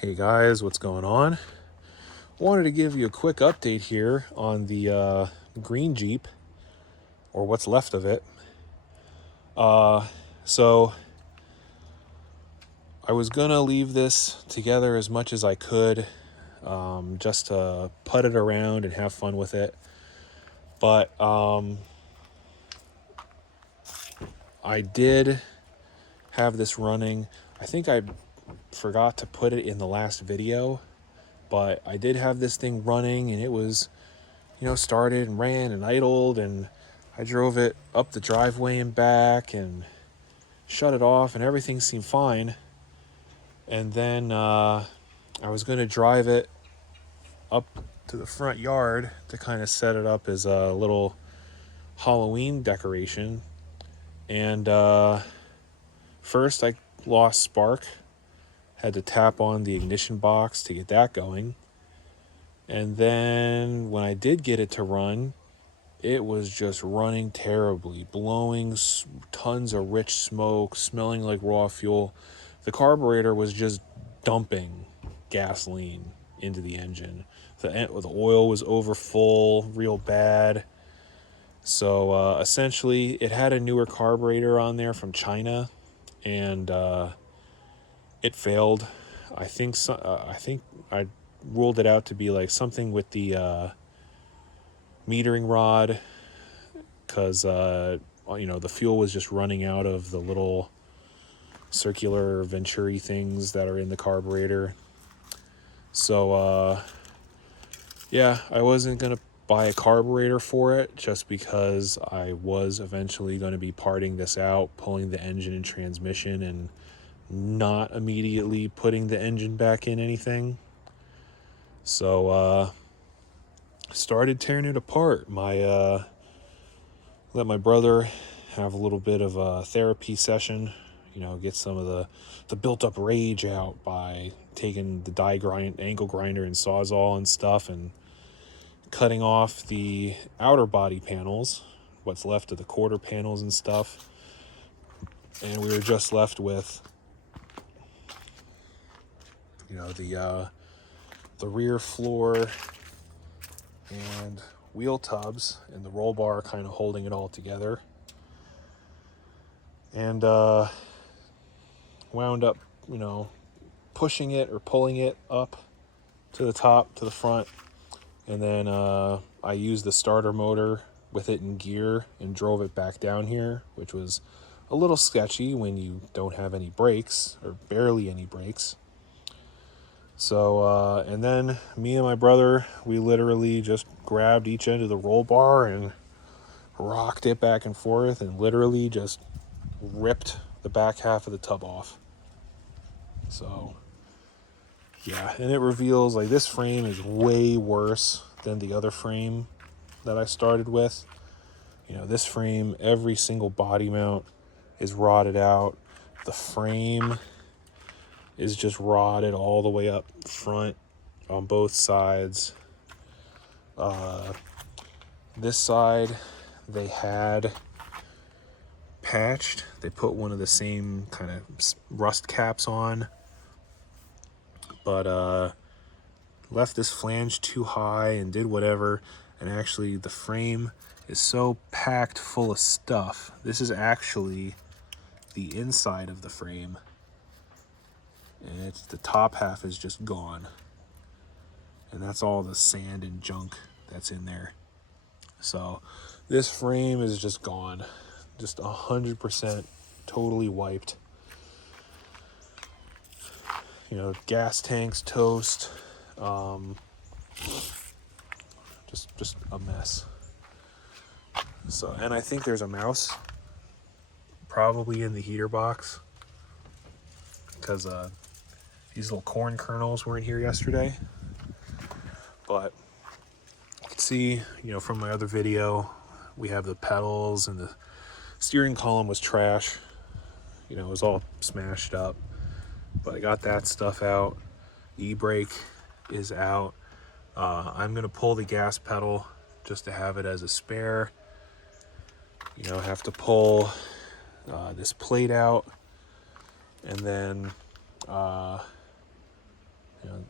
Hey guys, what's going on? Wanted to give you a quick update here on the green Jeep, or what's left of it. So I was gonna leave this together as much as I could, just to put it around and have fun with it. But I did have this running. I think I forgot to put it in the last video, but I did have this thing running, and it was, started and ran and idled, and I drove it up the driveway and back and shut it off, and everything seemed fine. And then I was going to drive it up to the front yard to kind of set it up as a little Halloween decoration. And first I lost spark, had to tap on the ignition box to get that going. And then when I did get it to run, it was just running terribly, blowing tons of rich smoke, smelling like raw fuel. The carburetor was just dumping gasoline into the engine. The oil was over full, real bad. So essentially, it had a newer carburetor on there from China, and it failed. I think I ruled it out to be like something with the metering rod, because the fuel was just running out of the little circular venturi things that are in the carburetor. So yeah, I wasn't gonna buy a carburetor for it, just because I was eventually going to be parting this out, pulling the engine and transmission, and not immediately putting the engine back in anything. So started tearing it apart. Let my brother have a little bit of a therapy session, get some of the built up rage out by taking the angle grinder and sawzall and stuff, and cutting off the outer body panels, what's left of the quarter panels and stuff. And we were just left with, the rear floor and wheel tubs, and the roll bar kind of holding it all together. And wound up, pushing it or pulling it up to the top, to the front. And then I used the starter motor with it in gear and drove it back down here, which was a little sketchy when you don't have any brakes, or barely any brakes. So, and then me and my brother, we literally just grabbed each end of the roll bar and rocked it back and forth, and literally just ripped the back half of the tub off. So yeah, and it reveals, like, this frame is way worse than the other frame that I started with. This frame, every single body mount is rotted out. The frame is just rotted all the way up front on both sides. This side, they had patched. They put one of the same kind of rust caps on, but left this flange too high and did whatever. And actually, the frame is so packed full of stuff. This is actually the inside of the frame, and the top half is just gone, and that's all the sand and junk that's in there. So this frame is just gone, just 100% totally wiped. Gas tanks toast, just a mess. So, and I think there's a mouse probably in the heater box, because these little corn kernels were in here yesterday. But you can see, from my other video, we have the pedals, and the steering column was trash. It was all smashed up. But I got that stuff out. E-brake is out. I'm going to pull the gas pedal just to have it as a spare. I have to pull this plate out, and then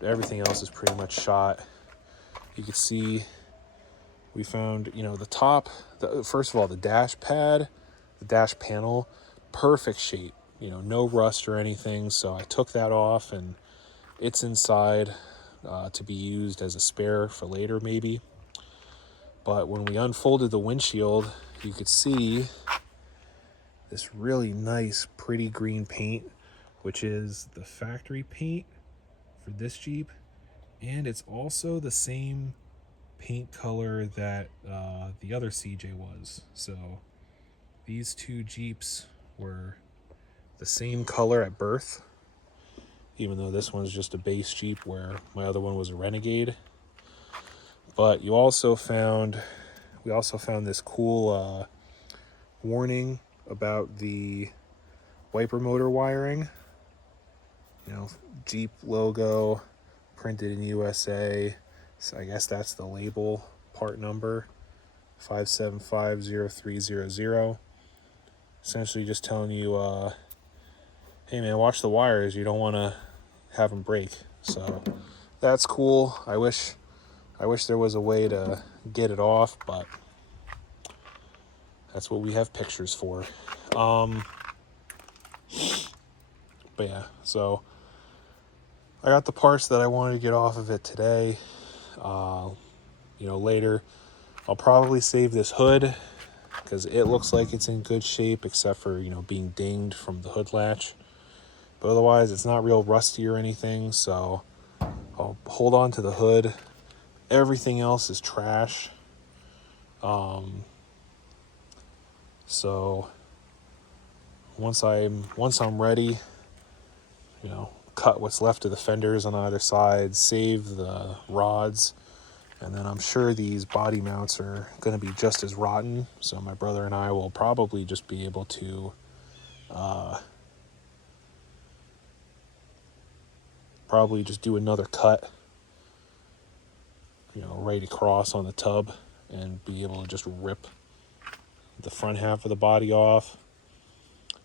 everything else is pretty much shot. You can see we found, you know, the top, first of all, the dash pad, the dash panel, perfect shape, you know, no rust or anything. So I took that off, and it's inside to be used as a spare for later maybe. But when we unfolded the windshield, you could see this really nice, pretty green paint, which is the factory paint for this Jeep. And it's also the same paint color that the other CJ was. So these two Jeeps were the same color at birth, even though this one's just a base Jeep where my other one was a Renegade. But we also found this cool warning about the wiper motor wiring. You know, Jeep logo printed in USA. So I guess that's the label, part number 5750300. Essentially just telling you, hey man, watch the wires. You don't want to have them break. So that's cool. I wish there was a way to get it off, but that's what we have pictures for. But yeah, so I got the parts that I wanted to get off of it today. You know, later I'll probably save this hood because it looks like it's in good shape, except for, you know, being dinged from the hood latch. But otherwise, it's not real rusty or anything, so I'll hold on to the hood. Everything else is trash. So once I'm ready, you know, cut what's left of the fenders on either side, save the rods, and then I'm sure these body mounts are going to be just as rotten. So my brother and I will probably just be able to probably just do another cut, you know, right across on the tub, and be able to just rip the front half of the body off,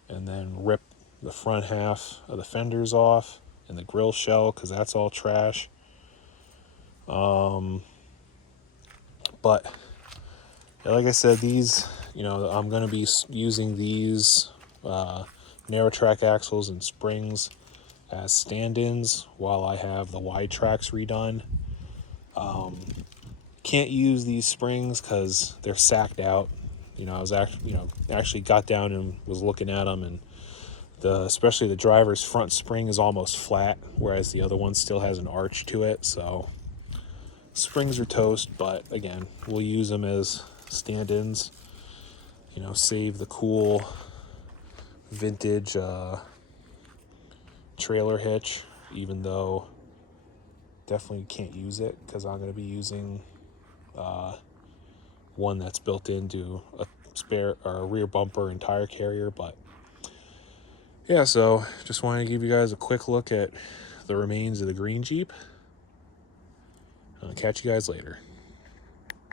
and then rip the front half of the fenders off and the grill shell, because that's all trash. But yeah, like I said, these, you know, I'm going to be using these narrow track axles and springs as stand-ins while I have the wide tracks redone. Can't use these springs because they're sacked out. You know, I was actually got down and was looking at them, and especially the driver's front spring is almost flat, whereas the other one still has an arch to it. So springs are toast, but again, we'll use them as stand-ins. You know, save the cool vintage trailer hitch, even though definitely can't use it because I'm going to be using one that's built into a spare or a rear bumper and tire carrier. But yeah, so just wanted to give you guys a quick look at the remains of the green Jeep. I'll catch you guys later.